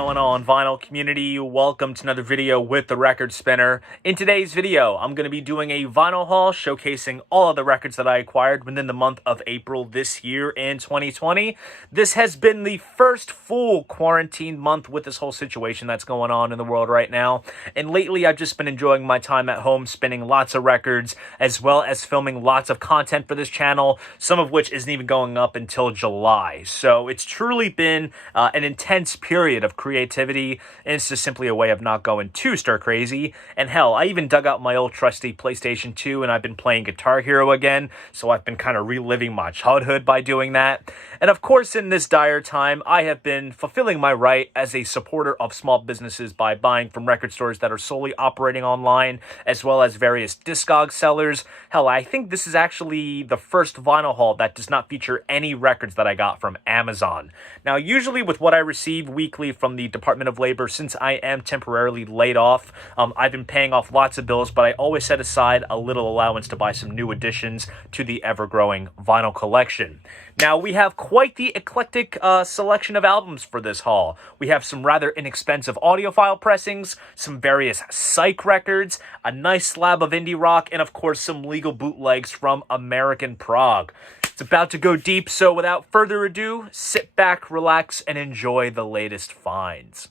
going on, vinyl community? Welcome to another video with the Record Spinner. In today's video, I'm going to be doing a vinyl haul showcasing all of the records that I acquired within the month of April this year in 2020. This has been the first full quarantine month with this whole situation that's going on in the world right now. And lately, I've just been enjoying my time at home, spinning lots of records, as well as filming lots of content for this channel, some of which isn't even going up until July. So it's truly been an intense period of creativity, and it's just simply a way of not going too stir crazy. And hell, I even dug out my old trusty PlayStation 2 and I've been playing Guitar Hero again, so I've been kind of reliving my childhood by doing that. And of course, in this dire time, I have been fulfilling my right as a supporter of small businesses by buying from record stores that are solely operating online, as well as various Discog sellers. Hell, I think this is actually the first vinyl haul that does not feature any records that I got from Amazon. Now, usually with what I receive weekly from the Department of Labor, since I am temporarily laid off, I've been paying off lots of bills, but I always set aside a little allowance to buy some new additions to the ever-growing vinyl collection. Now, we have quite the eclectic selection of albums for this haul. We have some rather inexpensive audiophile pressings, some various Psych records, a nice slab of indie rock, and of course some legal bootlegs from American Prog. It's about to go deep, so without further ado, sit back, relax, and enjoy the latest finds.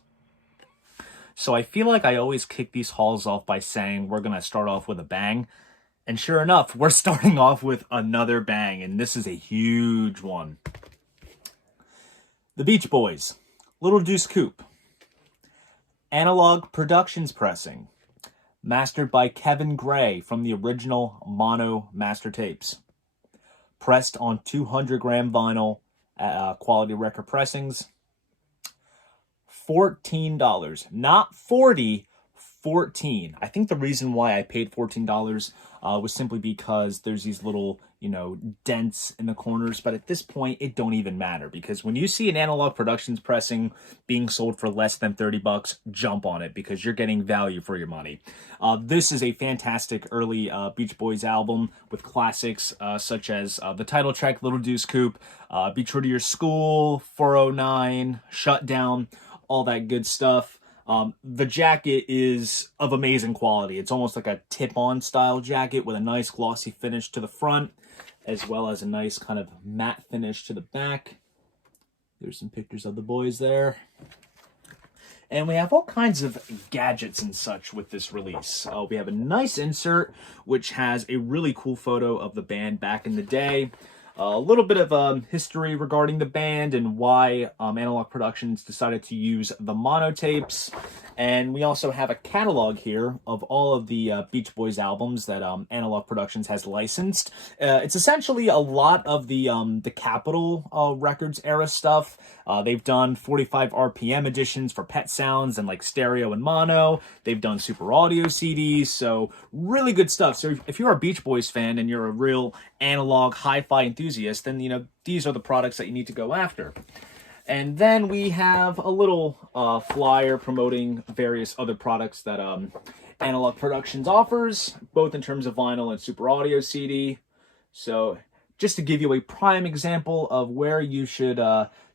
So I feel like I always kick these hauls off by saying we're going to start off with a bang. And sure enough, we're starting off with another bang, and this is a huge one. The Beach Boys, Little Deuce Coupe. Analog Productions pressing. Mastered by Kevin Gray from the original mono master tapes. Pressed on 200-gram vinyl, quality record pressings. $14, not 40, 14. I think the reason why I paid $14 was simply because there's these little, dents in the corners. But at this point, it don't even matter, because when you see an Analog Productions pressing being sold for less than $30, jump on it, because you're getting value for your money. This is a fantastic early Beach Boys album with classics such as the title track, Little Deuce Coupe, Be True to Your School, 409, Shut Down, all that good stuff. The jacket is of amazing quality. It's almost like a tip-on style jacket with a nice glossy finish to the front, as well as a nice kind of matte finish to the back. There's some pictures of the boys there. And we have all kinds of gadgets and such with this release. We have a nice insert, which has a really cool photo of the band back in the day. A little bit of history regarding the band and why Analog Productions decided to use the mono tapes. And we also have a catalog here of all of the Beach Boys albums that Analog Productions has licensed. It's essentially a lot of the Capitol Records era stuff. They've done 45 RPM editions for Pet Sounds and like stereo and mono. They've done Super Audio CDs, so really good stuff. So if you're a Beach Boys fan and you're a real analog hi-fi enthusiast, then these are the products that you need to go after. And then we have a little flyer promoting various other products that Analog Productions offers, both in terms of vinyl and Super Audio CD. So just to give you a prime example of where you should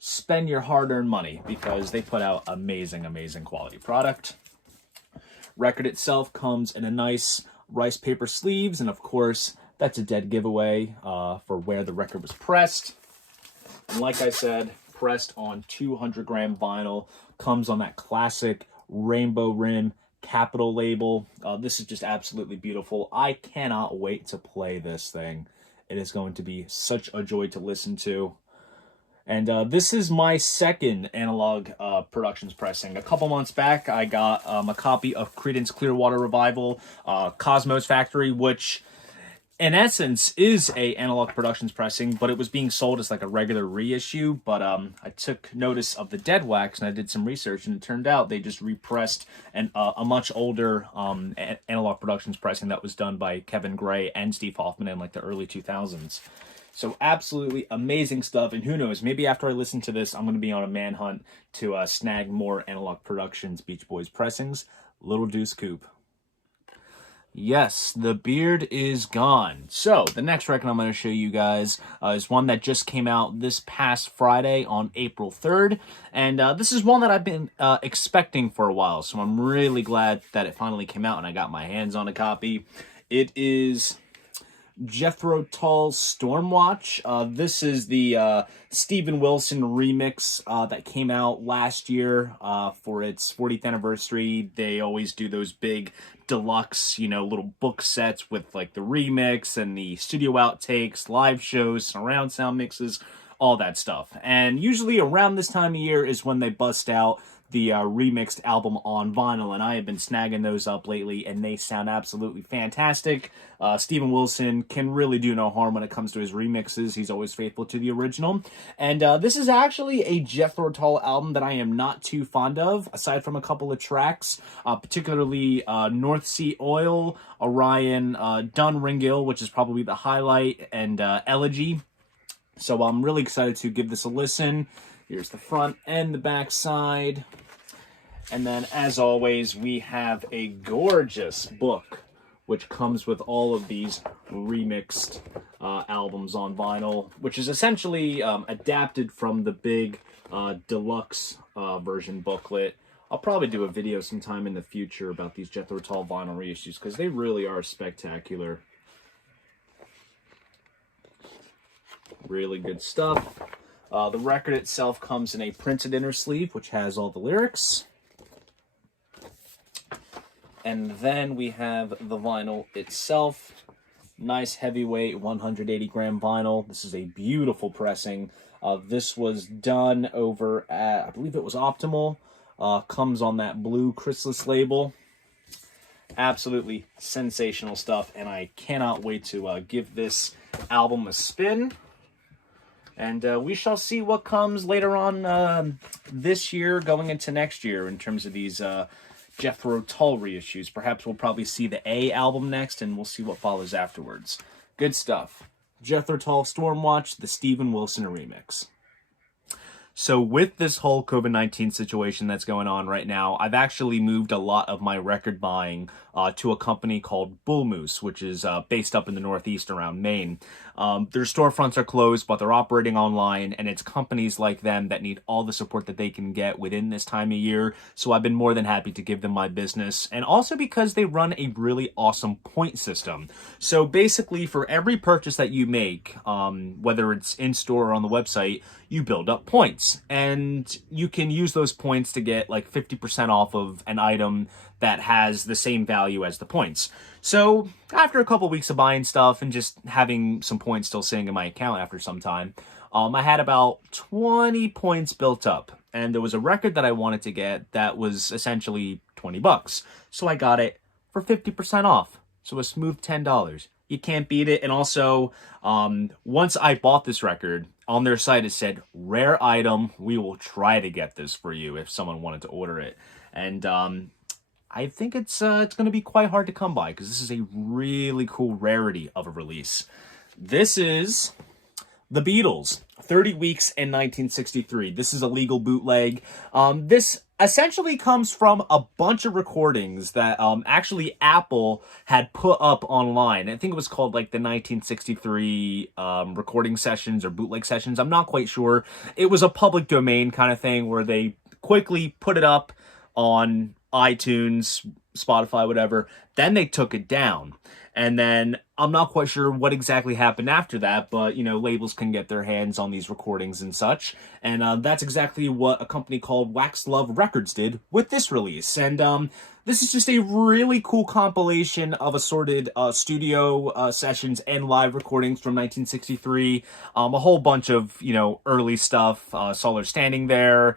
spend your hard-earned money, because they put out amazing, amazing quality product. Record itself comes in a nice rice paper sleeves, and of course, that's a dead giveaway for where the record was pressed. And like I said, pressed on 200-gram vinyl, comes on that classic rainbow rim Capitol label. This is just absolutely beautiful. I cannot wait to play this thing. It is going to be such a joy to listen to. And this is my second Analog Productions pressing. A couple months back, I got a copy of Creedence Clearwater Revival, Cosmos Factory, which in essence is a Analog Productions pressing, but it was being sold as like a regular reissue. But I took notice of the dead wax and I did some research, and it turned out they just repressed a much older Analog Productions pressing that was done by Kevin Gray and Steve Hoffman in like the early 2000s. So absolutely amazing stuff, and who knows, maybe after I listen to this, I'm going to be on a manhunt to snag more Analog Productions Beach Boys pressings. Little Deuce Coupe. Yes, the beard is gone. So, the next record I'm going to show you guys is one that just came out this past Friday on April 3rd. And this is one that I've been expecting for a while. So, I'm really glad that it finally came out and I got my hands on a copy. It is Jethro Tull Stormwatch. This is the Steven Wilson remix that came out last year for its 40th anniversary. They always do those big deluxe, little book sets with like the remix and the studio outtakes, live shows, surround sound mixes, all that stuff. And usually around this time of year is when they bust out the remixed album on vinyl, and I have been snagging those up lately, and they sound absolutely fantastic. Steven Wilson can really do no harm when it comes to his remixes. He's always faithful to the original. And this is actually a Jethro Tull album that I am not too fond of, aside from a couple of tracks, particularly North Sea Oil, Orion, Dun Ringil, which is probably the highlight, and Elegy. So I'm really excited to give this a listen. Here's the front and the back side. And then, as always, we have a gorgeous book, which comes with all of these remixed albums on vinyl, which is essentially adapted from the big deluxe version booklet. I'll probably do a video sometime in the future about these Jethro Tull vinyl reissues, because they really are spectacular. Really good stuff. The record itself comes in a printed inner sleeve, which has all the lyrics. And then we have the vinyl itself. Nice heavyweight 180-gram vinyl. This is a beautiful pressing. This was done over at, I believe it was Optimal. Comes on that blue chrysalis label. Absolutely sensational stuff, and I cannot wait to give this album a spin. And we shall see what comes later on this year, going into next year, in terms of these Jethro Tull reissues. Perhaps we'll probably see the A album next, and we'll see what follows afterwards. Good stuff. Jethro Tull Stormwatch, the Steven Wilson remix. So with this whole COVID-19 situation that's going on right now, I've actually moved a lot of my record buying to a company called Bull Moose, which is based up in the Northeast around Maine. Their storefronts are closed, but they're operating online, and it's companies like them that need all the support that they can get within this time of year. So I've been more than happy to give them my business, and also because they run a really awesome point system. So basically, for every purchase that you make, whether it's in-store or on the website, you build up points, and you can use those points to get like 50% off of an item that has the same value as the points. So after a couple weeks of buying stuff and just having some points still sitting in my account after some time, I had about 20 points built up, and there was a record that I wanted to get that was essentially $20. So I got it for 50% off. So a smooth $10. You can't beat it. And also, once I bought this record, on their site it said, rare item, we will try to get this for you if someone wanted to order it. And I think it's going to be quite hard to come by, because this is a really cool rarity of a release. This is the Beatles, 30 Weeks in 1963. This is a legal bootleg. This essentially comes from a bunch of recordings that actually Apple had put up online. I think it was called like the 1963 recording sessions or bootleg sessions. I'm not quite sure. It was a public domain kind of thing where they quickly put it up on iTunes, Spotify, whatever. Then they took it down. And then I'm not quite sure what exactly happened after that, but, labels can get their hands on these recordings and such. And that's exactly what a company called Wax Love Records did with this release. And this is just a really cool compilation of assorted studio sessions and live recordings from 1963. A whole bunch of, early stuff. Saw Her Standing There,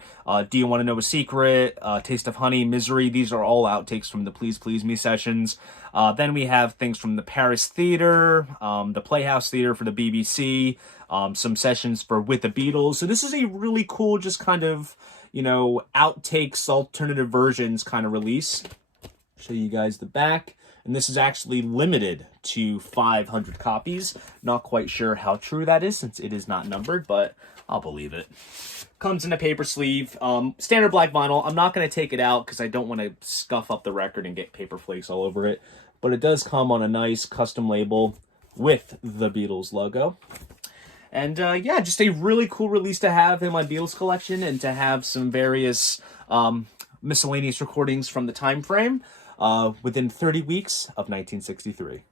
Do You Want to Know a Secret, Taste of Honey, Misery. These are all outtakes from the Please Please Me sessions. Then we have things from the Paris Theatre, the Playhouse Theatre for the BBC, some sessions for With the Beatles. So this is a really cool, just kind of, outtakes, alternative versions kind of release. Show you guys the back. And this is actually limited to 500 copies. Not quite sure how true that is, since it is not numbered, but I'll believe it. Comes in a paper sleeve, standard black vinyl. I'm not going to take it out because I don't want to scuff up the record and get paper flakes all over it. but it does come on a nice custom label with the Beatles logo. And yeah, just a really cool release to have in my Beatles collection, and to have some various miscellaneous recordings from the time frame within 30 weeks of 1963.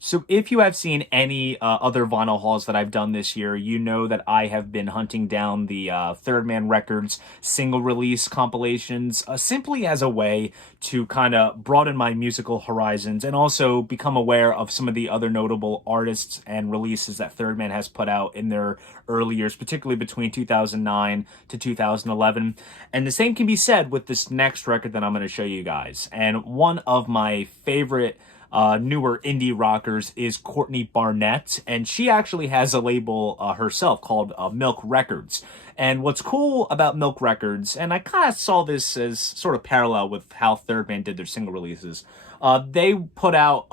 So if you have seen any other vinyl hauls that I've done this year, you know that I have been hunting down the Third Man Records single release compilations simply as a way to kind of broaden my musical horizons, and also become aware of some of the other notable artists and releases that Third Man has put out in their early years, particularly between 2009 to 2011. And the same can be said with this next record that I'm going to show you guys. And one of my favorite newer indie rockers is Courtney Barnett, and she actually has a label herself called Milk Records. And what's cool about Milk Records, and I kind of saw this as sort of parallel with how Third Man did their single releases, they put out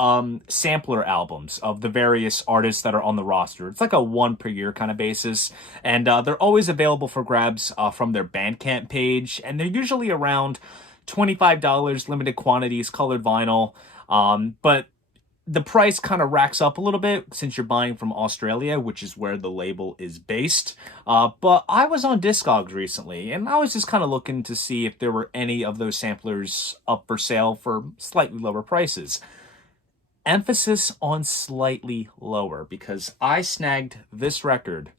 sampler albums of the various artists that are on the roster. It's like a one per year kind of basis, and they're always available for grabs from their Bandcamp page, and they're usually around $25, limited quantities, colored vinyl. But the price kind of racks up a little bit since you're buying from Australia, which is where the label is based. But I was on Discogs recently, and I was just kind of looking to see if there were any of those samplers up for sale for slightly lower prices. Emphasis on slightly lower, because I snagged this record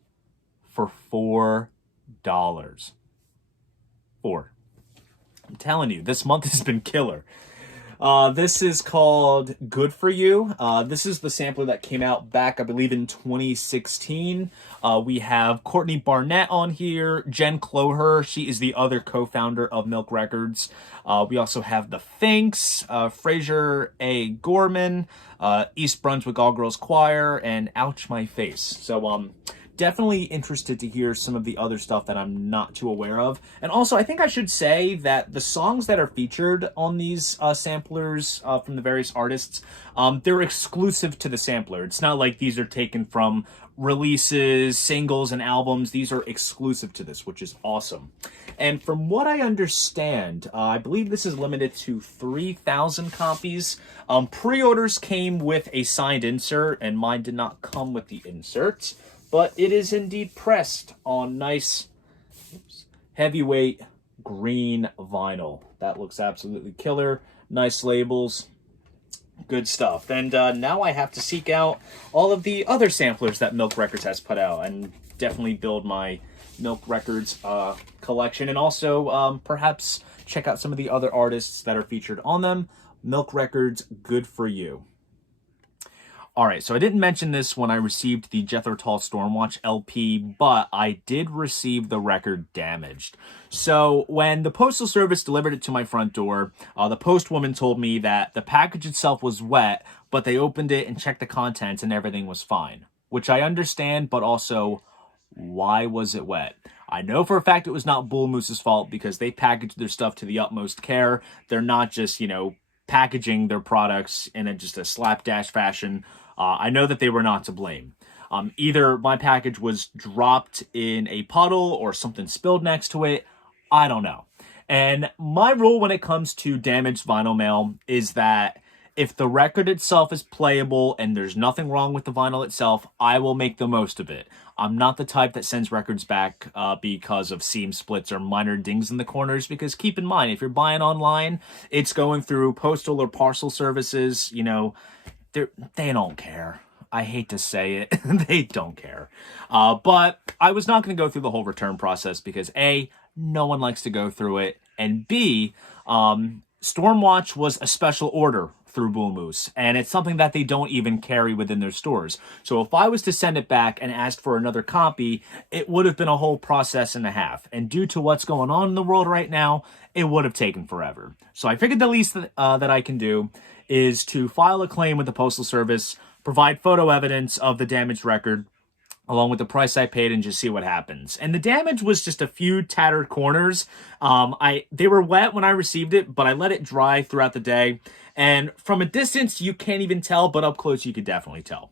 for $4. I'm telling you, this month has been killer. This is called Good For You. This is the sampler that came out back, I believe, in 2016. We have Courtney Barnett on here, Jen Cloher. She is the other co-founder of Milk Records. We also have The Finks, Fraser A. Gorman, East Brunswick All Girls Choir, and Ouch My Face. So, definitely interested to hear some of the other stuff that I'm not too aware of. And also, I think I should say that the songs that are featured on these samplers from the various artists, they're exclusive to the sampler. It's not like these are taken from releases, singles, and albums. These are exclusive to this, which is awesome. And from what I understand, I believe this is limited to 3,000 copies. Pre-orders came with a signed insert, and mine did not come with the insert. But it is indeed pressed on nice, heavyweight green vinyl. That looks absolutely killer. Nice labels. Good stuff. And now I have to seek out all of the other samplers that Milk Records has put out, and definitely build my Milk Records collection. And also perhaps check out some of the other artists that are featured on them. Milk Records, Good For You. All right, so I didn't mention this when I received the Jethro Tull Stormwatch LP, but I did receive the record damaged. So when the Postal Service delivered it to my front door, the postwoman told me that the package itself was wet, but they opened it and checked the contents and everything was fine. Which I understand, but also, why was it wet? I know for a fact it was not Bull Moose's fault, because they packaged their stuff to the utmost care. They're not just, packaging their products in just a slapdash fashion. I know that they were not to blame. Either my package was dropped in a puddle or something spilled next to it. I don't know. And my rule when it comes to damaged vinyl mail is that if the record itself is playable and there's nothing wrong with the vinyl itself, I will make the most of it. I'm not the type that sends records back because of seam splits or minor dings in the corners, because keep in mind, if you're buying online, it's going through postal or parcel services, they don't care. I hate to say it. They don't care. But I was not going to go through the whole return process because A, no one likes to go through it, and B, Stormwatch was a special order through Bull Moose, and it's something that they don't even carry within their stores. So if I was to send it back and ask for another copy, it would have been a whole process and a half. And due to what's going on in the world right now, it would have taken forever. So I figured the least that I can do is to file a claim with the Postal Service, provide photo evidence of the damaged record, along with the price I paid, and just see what happens. And the damage was just a few tattered corners. They were wet when I received it, but I let it dry throughout the day. And from a distance, you can't even tell, but up close, you could definitely tell.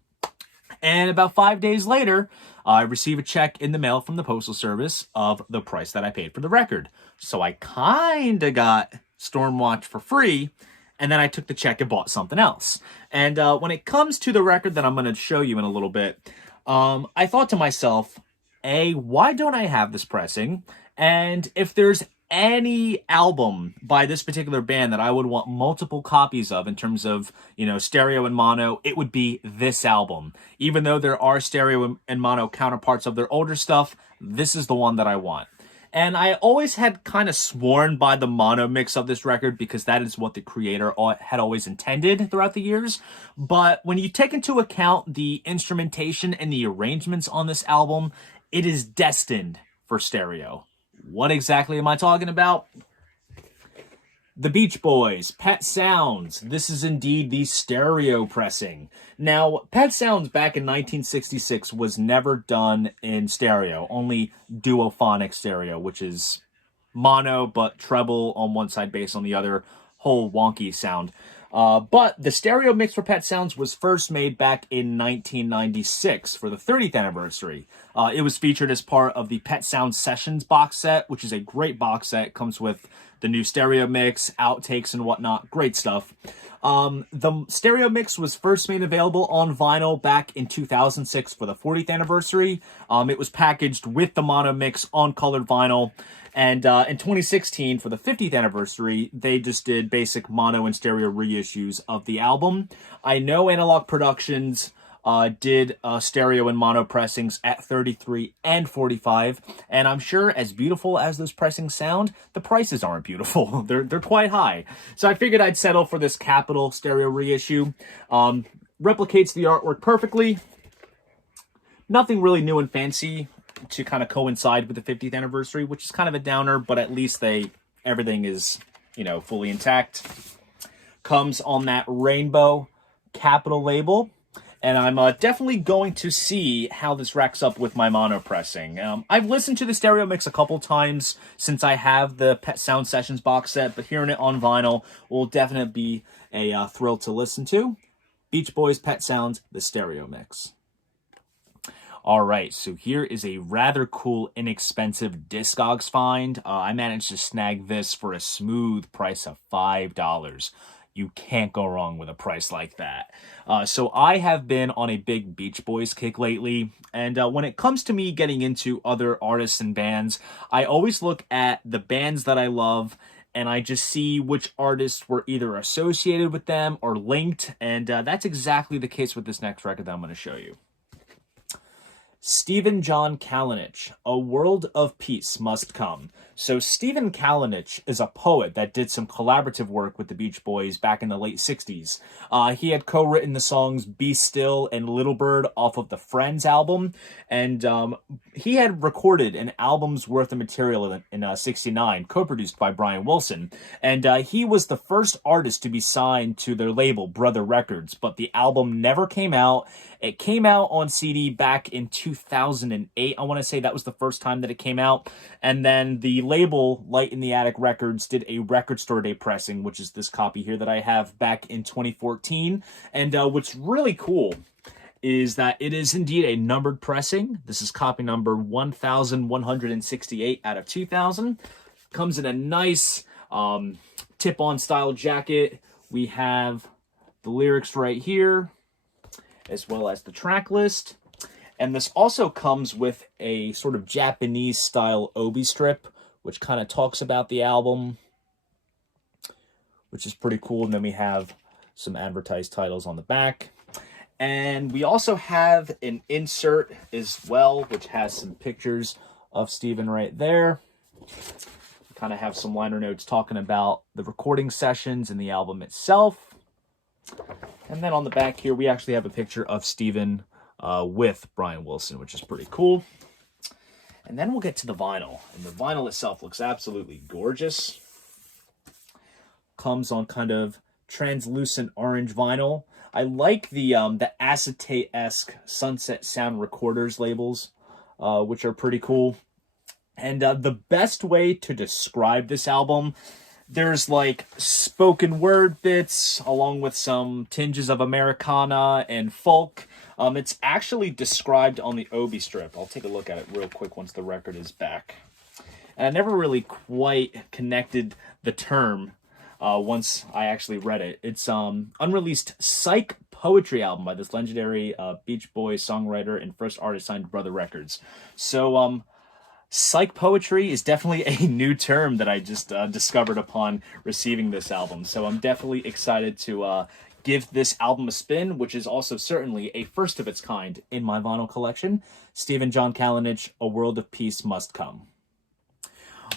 And about 5 days later, I received a check in the mail from the Postal Service of the price that I paid for the record. So I kind of got Stormwatch for free, and then I took the check and bought something else. And when it comes to the record that I'm going to show you in a little bit, I thought to myself, why don't I have this pressing? And if there's any album by this particular band that I would want multiple copies of in terms of, stereo and mono, it would be this album. Even though there are stereo and mono counterparts of their older stuff, this is the one that I want. And I always had kind of sworn by the mono mix of this record because that is what the creator had always intended throughout the years. But when you take into account the instrumentation and the arrangements on this album, it is destined for stereo. What exactly am I talking about? The Beach Boys, Pet Sounds. This is indeed the stereo pressing. Now, Pet Sounds back in 1966 was never done in stereo, only duophonic stereo, which is mono but treble on one side, bass on the other, whole wonky sound. But the stereo mix for Pet Sounds was first made back in 1996 for the 30th anniversary. It was featured as part of the Pet Sounds Sessions box set, which is a great box set. It comes with the new stereo mix, outtakes, and whatnot. Great stuff. The stereo mix was first made available on vinyl back in 2006 for the 40th anniversary. It was packaged with the mono mix on colored vinyl. And in 2016, for the 50th anniversary, they just did basic mono and stereo reissues of the album. I know Analog Productions did stereo and mono pressings at 33 and 45, and I'm sure as beautiful as those pressings sound, the prices aren't beautiful. They're quite high. So I figured I'd settle for this Capitol stereo reissue. Replicates the artwork perfectly. Nothing really new and fancy to kind of coincide with the 50th anniversary, which is kind of a downer, but at least everything is, fully intact. Comes on that rainbow Capitol label, and I'm definitely going to see how this racks up with my mono pressing. I've listened to the stereo mix a couple times since I have the Pet Sound Sessions box set, but hearing it on vinyl will definitely be a thrill to listen to. Beach Boys, Pet Sounds, the stereo mix. All right, so here is a rather cool, inexpensive Discogs find. I managed to snag this for a smooth price of $5. You can't go wrong with a price like that. So I have been on a big Beach Boys kick lately, and when it comes to me getting into other artists and bands, I always look at the bands that I love, and I just see which artists were either associated with them or linked, and that's exactly the case with this next record that I'm going to show you. Stephen John Kalin, A World of Peace Must Come. So Stephen Kalin is a poet that did some collaborative work with the Beach Boys back in the late 60s. He had co-written the songs Be Still and Little Bird off of the Friends album, and he had recorded an album's worth of material in 69, co-produced by Brian Wilson, and he was the first artist to be signed to their label, Brother Records, but the album never came out. It came out on CD back in 2008. I want to say that was the first time that it came out. And then the label, Light in the Attic Records, did a Record Store Day pressing, which is this copy here that I have, back in 2014. And what's really cool is that it is indeed a numbered pressing. This is copy number 1168 out of 2000. Comes in a nice tip-on style jacket. We have the lyrics right here, as well as the track list. And this also comes with a sort of Japanese style obi strip, which kind of talks about the album, which is pretty cool. And then we have some advertised titles on the back. And we also have an insert as well, which has some pictures of Stephen right there. We kind of have some liner notes talking about the recording sessions and the album itself. And then on the back here, we actually have a picture of Stephen with Brian Wilson, which is pretty cool. And then we'll get to the vinyl. And the vinyl itself looks absolutely gorgeous. Comes on kind of translucent orange vinyl. I like the acetate-esque Sunset Sound Recorders labels, which are pretty cool. And the best way to describe this album, there's like spoken word bits along with some tinges of Americana and folk. It's actually described on the obi strip. I'll take a look at it real quick once the record is back. And I never really quite connected the term once I actually read it. It's unreleased Psych poetry album by this legendary Beach Boys songwriter and first artist signed to Brother Records. So Psych poetry is definitely a new term that I just discovered upon receiving this album. So I'm definitely excited to give this album a spin, which is also certainly a first of its kind in my vinyl collection. Stephen John Kalin, A World of Peace Must Come.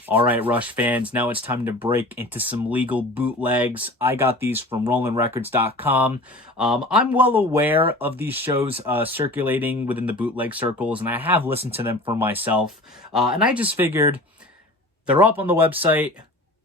All right, Rush fans, now it's time to break into some legal bootlegs. I got these from RollingRecords.com. I'm well aware of these shows circulating within the bootleg circles, and I have listened to them for myself. And I just figured they're up on the website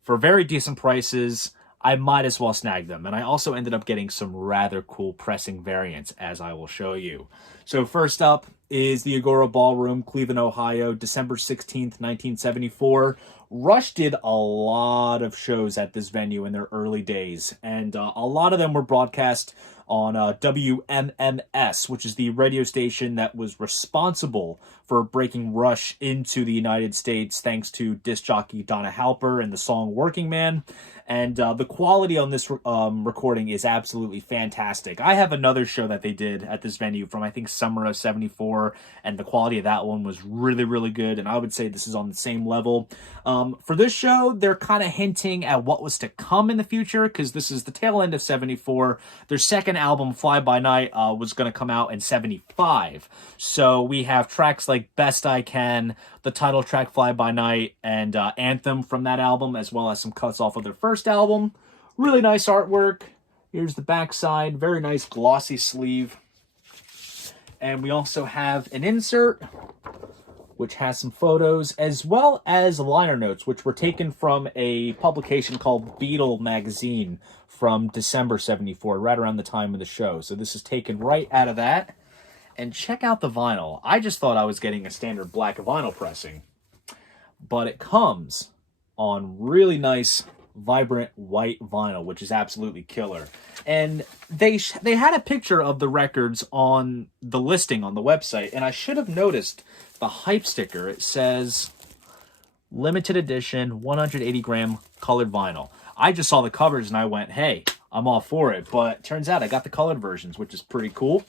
for very decent prices. I might as well snag them. And I also ended up getting some rather cool pressing variants, as I will show you. So first up is the Agora Ballroom, Cleveland, Ohio, December 16th, 1974. Rush did a lot of shows at this venue in their early days, and a lot of them were broadcast on WMMS, which is the radio station that was responsible for breaking Rush into the United States thanks to disc jockey Donna Halper and the song Working Man. And the quality on this recording is absolutely fantastic. I have another show that they did at this venue from, I think, summer of 74, and the quality of that one was really, really good, and I would say this is on the same level. For this show, they're kind of hinting at what was to come in the future, because this is the tail end of 74. Their second album, Fly By Night, was going to come out in 75. So we have tracks like Best I Can, the title track Fly By Night, and Anthem from that album, as well as some cuts off of their first album. Really nice artwork. Here's the back side, very nice glossy sleeve. And we also have an insert, which has some photos, as well as liner notes, which were taken from a publication called Beatles magazine from December 74, right around the time of the show. So this is taken right out of that. And check out the vinyl. I just thought I was getting a standard black vinyl pressing, but it comes on really nice, vibrant white vinyl, which is absolutely killer. And they had a picture of the records on the listing on the website, and I should have noticed the hype sticker. It says limited edition 180-gram colored vinyl. I just saw the covers and I went, hey, I'm all for it. But turns out I got the colored versions, which is pretty cool.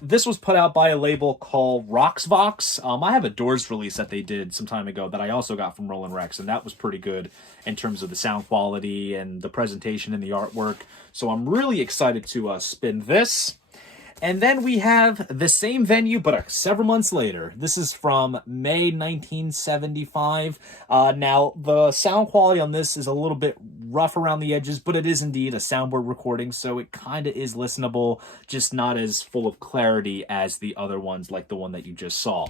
This was put out by a label called Roxvox. I have a Doors release that they did some time ago that I also got from Rollin' Rex, and that was pretty good in terms of the sound quality and the presentation and the artwork. So I'm really excited to spin this. And then we have the same venue, but several months later. This is from May 1975. Now, the sound quality on this is a little bit rough around the edges, but it is indeed a soundboard recording, so it kind of is listenable, just not as full of clarity as the other ones, like the one that you just saw.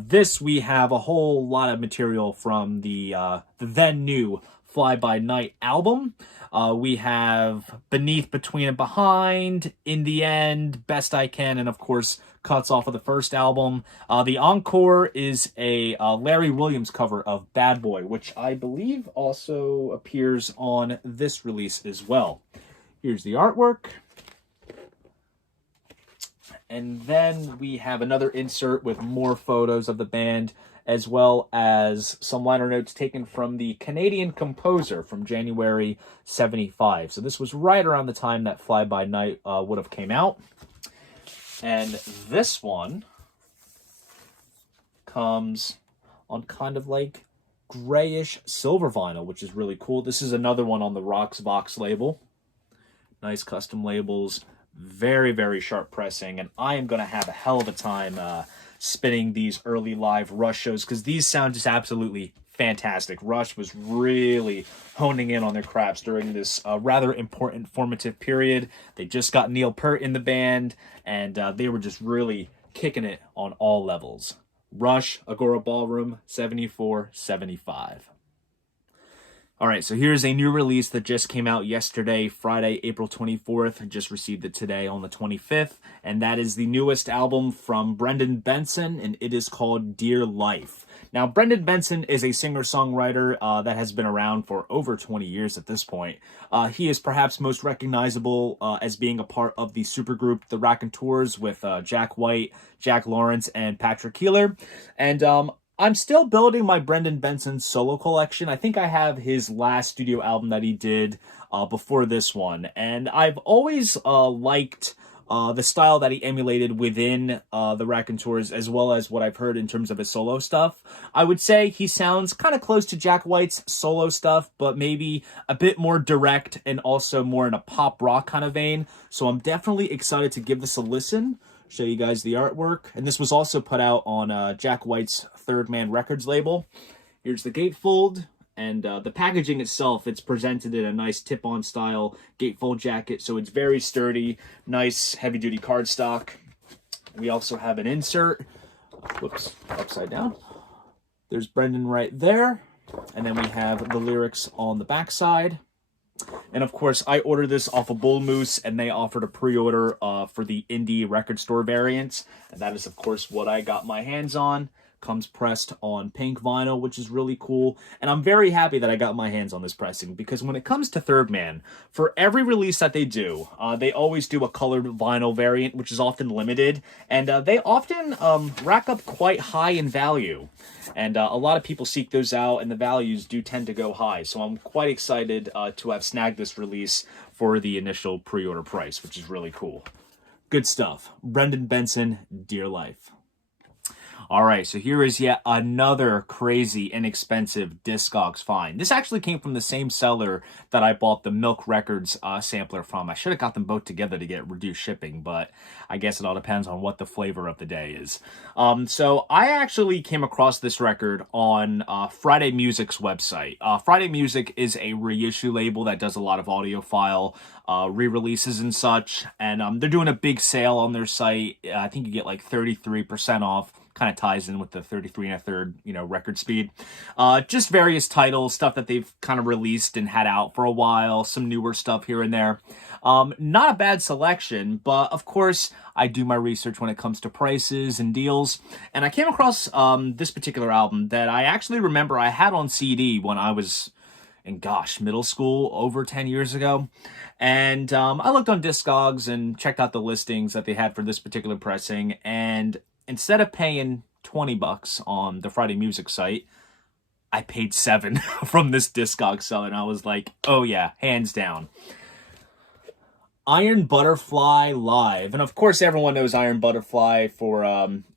This, we have a whole lot of material from the then new Fly By Night album. We have Beneath, Between, and Behind, In the End, Best I Can, and of course, cuts off of the first album. The encore is a Larry Williams cover of Bad Boy, which I believe also appears on this release as well. Here's the artwork. And then we have another insert with more photos of the band, as well as some liner notes taken from the Canadian Composer from January 75. So this was right around the time that Fly By Night would have came out. And this one comes on kind of like grayish silver vinyl, which is really cool. This is another one on the Roxvox label. Nice custom labels, very, very sharp pressing, and I am going to have a hell of a time spinning these early live Rush shows, because these sound just absolutely fantastic. Rush was really honing in on their crafts during this rather important formative period. They just got Neil Peart in the band, and they were just really kicking it on all levels. Rush, Agora Ballroom, 74-75. All right, so here's a new release that just came out yesterday, Friday, April 24th. I just received it today on the 25th, and that is the newest album from Brendan Benson, and it is called Dear Life. Now, Brendan Benson is a singer-songwriter that has been around for over 20 years at this point. He is perhaps most recognizable as being a part of the supergroup The Raconteurs with Jack White, Jack Lawrence, and Patrick Keeler. And I'm still building my Benson solo collection. I think I have his last studio album that he did before this one. And I've always liked the style that he emulated within the Raconteurs, as well as what I've heard in terms of his solo stuff. I would say he sounds kind of close to Jack White's solo stuff, but maybe a bit more direct and also more in a pop rock kind of vein. So I'm definitely excited to give this a listen. Show you guys the artwork. And this was also put out on Jack White's Third Man Records label. Here's the gatefold. And the packaging itself, it's presented in a nice tip-on style gatefold jacket. So it's very sturdy, nice heavy-duty cardstock. We also have an insert. Whoops, upside down. There's Brendan right there. And then we have the lyrics on the backside. And of course, I ordered this off of Bull Moose, and they offered a pre-order for the indie record store variant. And that is, of course, what I got my hands on. Comes pressed on pink vinyl, which is really cool. And I'm very happy that I got my hands on this pressing, because when it comes to Third Man, for every release that they do, they always do a colored vinyl variant, which is often limited. And they often rack up quite high in value. And a lot of people seek those out, and the values do tend to go high. So I'm quite excited to have snagged this release for the initial pre-order price, which is really cool. Good stuff. Brendan Benson, Dear Life. All right, so here is yet another crazy, inexpensive Discogs find. This actually came from the same seller that I bought the Milk Records sampler from. I should have got them both together to get reduced shipping, but I guess it all depends on what the flavor of the day is. So I actually came across this record on Friday Music's website. Friday Music is a reissue label that does a lot of audiophile re-releases and such, and they're doing a big sale on their site. I think you get like 33% off. Kind of ties in with the 33 1/3, record speed. Just various titles, stuff that they've kind of released and had out for a while, some newer stuff here and there. Not a bad selection, but of course, I do my research when it comes to prices and deals. And I came across this particular album that I actually remember I had on CD when I was in, middle school, over 10 years ago. And I looked on Discogs and checked out the listings that they had for this particular pressing, and instead of paying $20 on the Friday Music site, I paid $7 from this Discog seller, and I was like, oh yeah, hands down. Iron Butterfly Live. And of course, everyone knows Iron Butterfly for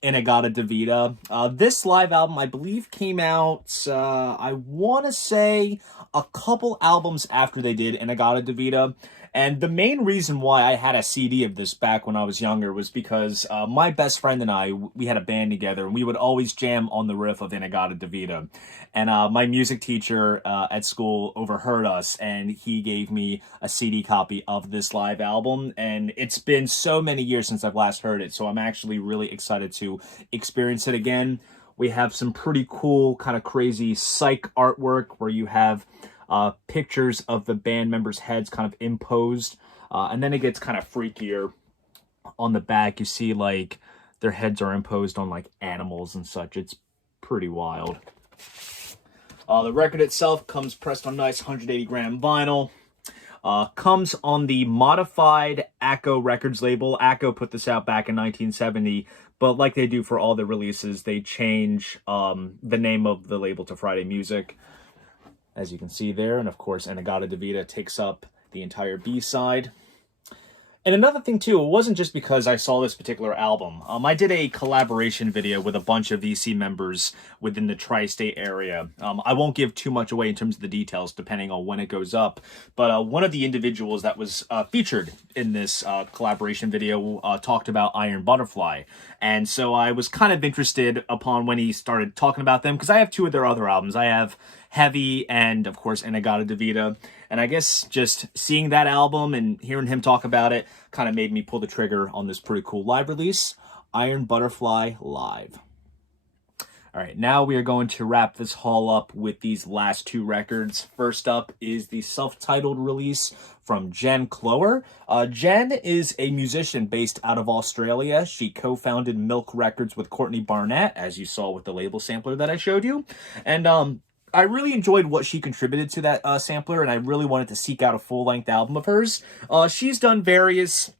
In-A-Gadda-Da-Vida. This live album, I believe, came out, I want to say, a couple albums after they did In-A-Gadda-Da-Vida. And the main reason why I had a CD of this back when I was younger was because my best friend and I, we had a band together, and we would always jam on the riff of In-A-Gadda-Da-Vida. And my music teacher at school overheard us, and he gave me a CD copy of this live album. And it's been so many years since I've last heard it, so I'm actually really excited to experience it again. We have some pretty cool, kind of crazy Psych artwork where you have pictures of the band members' heads kind of imposed. And then it gets kind of freakier. On the back, you see, like, their heads are imposed on, like, animals and such. It's pretty wild. The record itself comes pressed on nice 180-gram vinyl. Comes on the modified Acco Records label. Acco put this out back in 1970, but like they do for all the releases, they change the name of the label to Friday Music, as you can see there. And of course, In-A-Gadda-Da-Vida takes up the entire B-side. And another thing, too, it wasn't just because I saw this particular album. I did a collaboration video with a bunch of VC members within the tri-state area. I won't give too much away in terms of the details, depending on when it goes up. But one of the individuals that was featured in this collaboration video talked about Iron Butterfly. And so I was kind of interested upon when he started talking about them, because I have two of their other albums. I have Heavy and, of course, In-A-Gadda-Da-Vida. And I guess just seeing that album and hearing him talk about it kind of made me pull the trigger on this pretty cool live release, Iron Butterfly Live. All right, now we are going to wrap this haul up with these last two records. First up is the self-titled release from Jen Clower. Jen is a musician based out of Australia. She co-founded Milk Records with Courtney Barnett, as you saw with the label sampler that I showed you. And I really enjoyed what she contributed to that sampler, and I really wanted to seek out a full-length album of hers. She's done various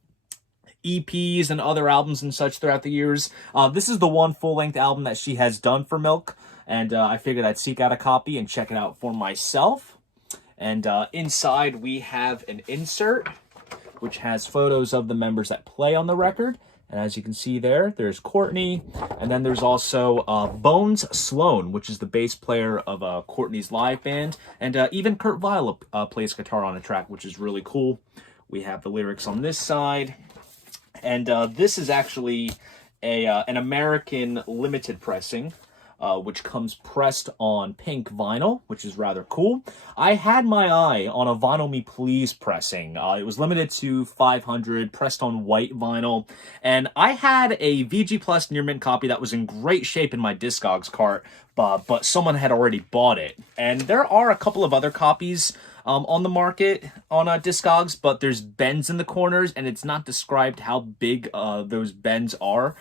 EPs and other albums and such throughout the years. This is the one full-length album that she has done for Milk. and I figured I'd seek out a copy and check it out for myself. And inside we have an insert, which has photos of the members that play on the record. And as you can see there's Courtney, and then there's also Bones Sloan, which is the bass player of Courtney's live band, and even Kurt Weill plays guitar on a track, which is really cool. We have the lyrics on this side, and this is actually an American limited pressing, which comes pressed on pink vinyl, which is rather cool. I had my eye on a Vinyl Me Please pressing. It was limited to 500, pressed on white vinyl, and I had a VG Plus near mint copy that was in great shape in my Discogs cart, but someone had already bought it. And there are a couple of other copies on the market on Discogs, but there's bends in the corners, and it's not described how big those bends are.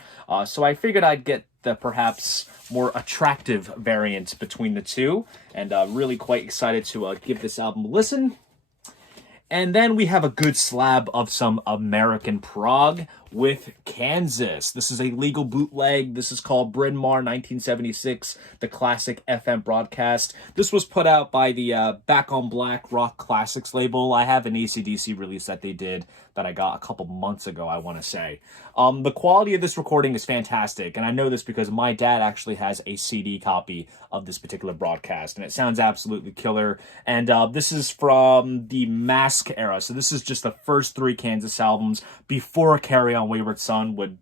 So I figured I'd get the perhaps more attractive variant between the two, and really quite excited to give this album a listen. And then we have a good slab of some American prog with Kansas. This is a legal bootleg. This is called Bryn Mawr 1976, the classic FM broadcast. This was put out by the Back on Black Rock Classics label. I have an AC/DC release that they did that I got a couple months ago, I want to say. The quality of this recording is fantastic, and I know this because my dad actually has a CD copy of this particular broadcast, and it sounds absolutely killer. And this is from the Mask era, so this is just the first 3 Kansas albums before Carry On Wayward Son would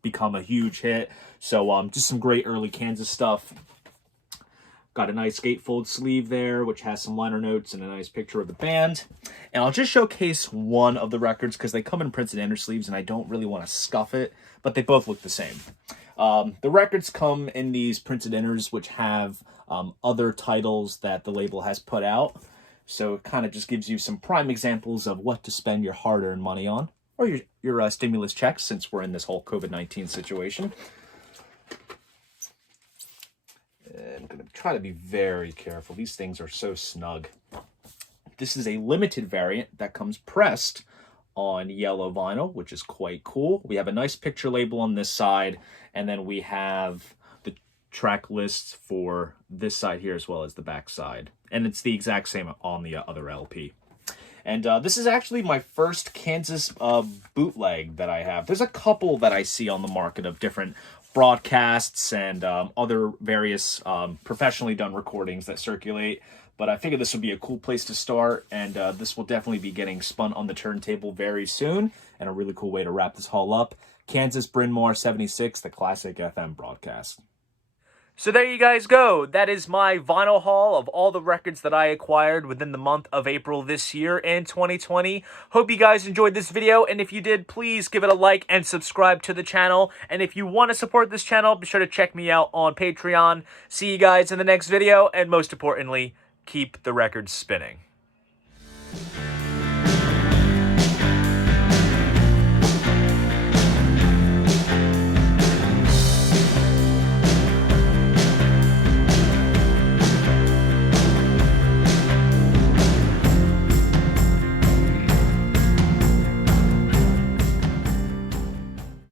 become a huge hit. So just some great early Kansas stuff. Got a nice gatefold sleeve there, which has some liner notes and a nice picture of the band. And I'll just showcase one of the records because they come in printed inner sleeves and I don't really want to scuff it, but they both look the same. The records come in these printed inners, which have other titles that the label has put out. So it kind of just gives you some prime examples of what to spend your hard-earned money on, or your stimulus checks, since we're in this whole COVID-19 situation. I'm going to try to be very careful. These things are so snug. This is a limited variant that comes pressed on yellow vinyl, which is quite cool. We have a nice picture label on this side, and then we have the track lists for this side here as well as the back side. And it's the exact same on the other LP. And this is actually my first Kansas bootleg that I have. There's a couple that I see on the market of different broadcasts and other various professionally done recordings that circulate. But I figured this would be a cool place to start, and this will definitely be getting spun on the turntable very soon, and a really cool way to wrap this haul up. Kansas Bryn Mawr 76, the classic FM broadcast. So there you guys go. That is my vinyl haul of all the records that I acquired within the month of April this year in 2020. Hope you guys enjoyed this video, and if you did, please give it a like and subscribe to the channel. And if you want to support this channel, be sure to check me out on Patreon. See you guys in the next video, and most importantly, keep the records spinning.